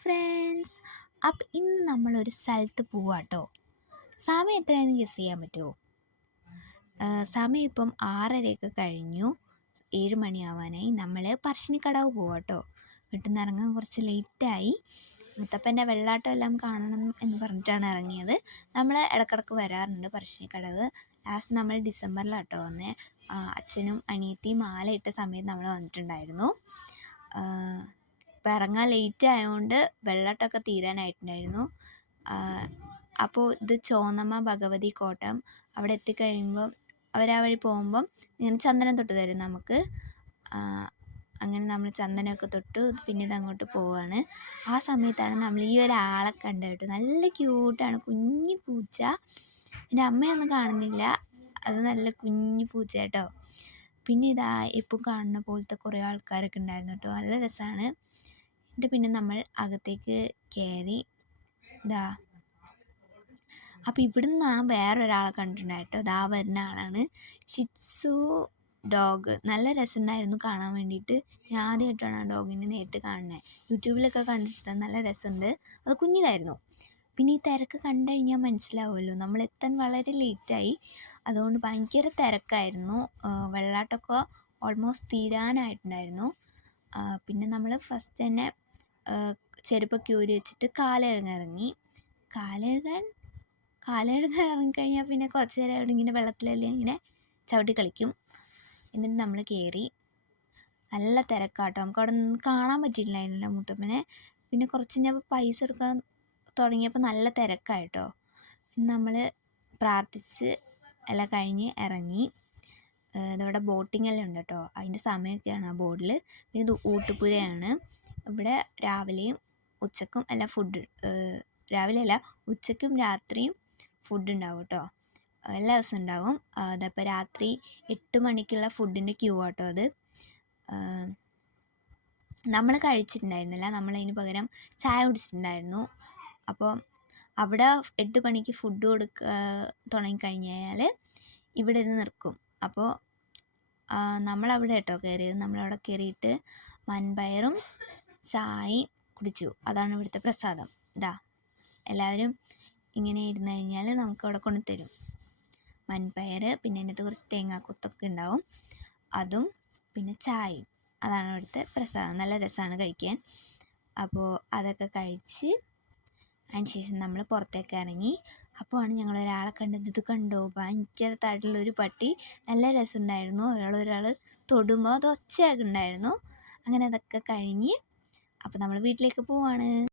Friends, അപ്പം ഇന്ന് നമ്മളൊരു സ്ഥലത്ത് പോവാട്ടോ. സമയം എത്രയാണെന്ന് ഗസ് ചെയ്യാൻ പറ്റുമോ? സമയം ഇപ്പം 6:30 കഴിഞ്ഞു. 7 മണിയാവാനായി. നമ്മൾ പറശ്ശിനിക്കടവ് പോവാട്ടോ. വീട്ടിൽ നിന്ന് ഇറങ്ങാൻ കുറച്ച് ലേറ്റായി. മുത്തപ്പൻ്റെ വെള്ളാട്ടം എല്ലാം കാണണം എന്ന് പറഞ്ഞിട്ടാണ് ഇറങ്ങിയത്. നമ്മൾ ഇടക്കിടക്ക് വരാറുണ്ട് പറശ്ശിനിക്കടവ്. ലാസ്റ്റ് നമ്മൾ ഡിസംബറിലാട്ടോ വന്നേ. അച്ഛനും അനിയത്തിയും മാല ഇട്ട സമയത്ത് നമ്മൾ വന്നിട്ടുണ്ടായിരുന്നു. ഇപ്പം ഇറങ്ങാൻ ലേറ്റ് ആയതുകൊണ്ട് വെള്ളാട്ടമൊക്കെ തീരാനായിട്ടുണ്ടായിരുന്നു. അപ്പോൾ ഇത് ചോന്നമ്മ ഭഗവതി കോട്ടം. അവിടെ എത്തിക്കഴിയുമ്പം അവരാ വഴി പോകുമ്പം ഇങ്ങനെ ചന്ദനം തൊട്ട് തരും നമുക്ക്. അങ്ങനെ നമ്മൾ ചന്ദനമൊക്കെ തൊട്ടു പിന്നെ ഇതങ്ങോട്ട് പോവുകയാണ്. ആ സമയത്താണ് നമ്മൾ ഈ ഒരാളെ കണ്ടത് കേട്ടോ. നല്ല ക്യൂട്ടാണ്, കുഞ്ഞു പൂച്ച. എൻ്റെ അമ്മയൊന്നും കാണുന്നില്ല, അത് നല്ല കുഞ്ഞു പൂച്ച കേട്ടോ. പിന്നെ ഇതാ ഇപ്പം കാണുന്ന പോലത്തെ കുറേ ആൾക്കാരൊക്കെ ഉണ്ടായിരുന്നു കേട്ടോ. നല്ല രസമാണ്. എന്നിട്ട് പിന്നെ നമ്മൾ അകത്തേക്ക് കയറി. ഇതാ അപ്പോൾ ഇവിടുന്ന് ഞാൻ വേറൊരാളെ കണ്ടിട്ടുണ്ടായിട്ടോ. ഇതാ വരുന്ന ആളാണ് ഷിറ്റ്സു ഡോഗ്. നല്ല രസമുണ്ടായിരുന്നു കാണാൻ വേണ്ടിയിട്ട്. ഞാൻ ആദ്യമായിട്ടാണ് ആ ഡോഗിനെ നേരിട്ട് കാണുന്നത്. യൂട്യൂബിലൊക്കെ കണ്ടിട്ട് നല്ല രസമുണ്ട്. അത് കുഞ്ഞിതായിരുന്നു. പിന്നെ ഈ തിരക്ക് കണ്ടു കഴിഞ്ഞാൽ മനസ്സിലാവുമല്ലോ, നമ്മൾ എത്താൻ വളരെ ലേറ്റായി. അതുകൊണ്ട് ഭയങ്കര തിരക്കായിരുന്നു. വെള്ളാട്ടമൊക്കെ ഓൾമോസ്റ്റ് തീരാനായിട്ടുണ്ടായിരുന്നു. പിന്നെ നമ്മൾ ഫസ്റ്റ് തന്നെ ചെരുപ്പൊക്കെ ഊരി വെച്ചിട്ട് കാലെഴുകാൻ ഇറങ്ങി. കാലെഴുകാൻ ഇറങ്ങിക്കഴിഞ്ഞാൽ പിന്നെ കുറച്ച് നേരം അവിടെ ഇങ്ങനെ വെള്ളത്തിലെല്ലാം ഇങ്ങനെ ചവിട്ടി കളിക്കും. എന്നിട്ട് നമ്മൾ കയറി. നല്ല തിരക്കാട്ടോ. നമുക്ക് അവിടെ നിന്ന് കാണാൻ പറ്റിയില്ലായിരുന്നില്ല മുത്തപ്പനെ. പിന്നെ കുറച്ച് ഞാൻ പൈസ എടുക്കാൻ തുടങ്ങിയപ്പോൾ നല്ല തിരക്കായിട്ടോ. പിന്നെ നമ്മൾ പ്രാർത്ഥിച്ച് എല്ലാം കഴിഞ്ഞ് ഇറങ്ങി. ഇതവിടെ ബോട്ടിംഗ് എല്ലാം ഉണ്ട് കേട്ടോ. അതിൻ്റെ സമയമൊക്കെയാണ് ആ ബോർഡിൽ. പിന്നെ ഇത് ഊട്ടുപുരയാണ്. ഇവിടെ രാവിലെയും ഉച്ചക്കും എല്ലാം ഫുഡ്, രാവിലെ അല്ല ഉച്ചയ്ക്കും രാത്രിയും ഫുഡ് ഉണ്ടാവും കേട്ടോ. എല്ലാ ദിവസവും ഉണ്ടാവും. അതപ്പോൾ രാത്രി 8 മണിക്കുള്ള ഫുഡിൻ്റെ ക്യൂ ആട്ടോ അത്. നമ്മൾ കഴിച്ചിട്ടുണ്ടായിരുന്നില്ല, നമ്മളതിന് പകരം ചായ കുടിച്ചിട്ടുണ്ടായിരുന്നു. അപ്പോൾ അവിടെ 8 മണിക്ക് ഫുഡ് തുടങ്ങിക്കഴിഞ്ഞാൽ ഇവിടെ നിന്ന് നിൽക്കും. അപ്പോൾ നമ്മളവിടെ കേട്ടോ കയറിയത്. നമ്മളവിടെ കയറിയിട്ട് മൺപയറും ചായയും കുടിച്ചു. അതാണ് ഇവിടുത്തെ പ്രസാദം. ഇതാ എല്ലാവരും ഇങ്ങനെ ഇരുന്ന് കഴിഞ്ഞാൽ നമുക്കവിടെ കൊണ്ടുതരും മൺപയർ. പിന്നെ അതിനകത്ത് കുറച്ച് തേങ്ങാക്കൊത്തൊക്കെ ഉണ്ടാവും, അതും പിന്നെ ചായയും. അതാണ് ഇവിടുത്തെ പ്രസാദം. നല്ല രസമാണ് കഴിക്കാൻ. അപ്പോൾ അതൊക്കെ കഴിച്ച് അതിന് ശേഷം നമ്മൾ പുറത്തേക്ക് ഇറങ്ങി. അപ്പോൾ ആണ് ഞങ്ങൾ ഒരാളെ കണ്ടത്. ഇത് കണ്ടോ, ഭയങ്കര തടിയുള്ളൊരു പട്ടി. നല്ല രസമുണ്ടായിരുന്നു. ഒരാൾ തൊടുമ്പോൾ അത് ഒച്ചയൊക്കെ ഉണ്ടായിരുന്നു. അങ്ങനെ അതൊക്കെ കഴിഞ്ഞ് അപ്പോൾ നമ്മൾ വീട്ടിലേക്ക് പോവാണ്.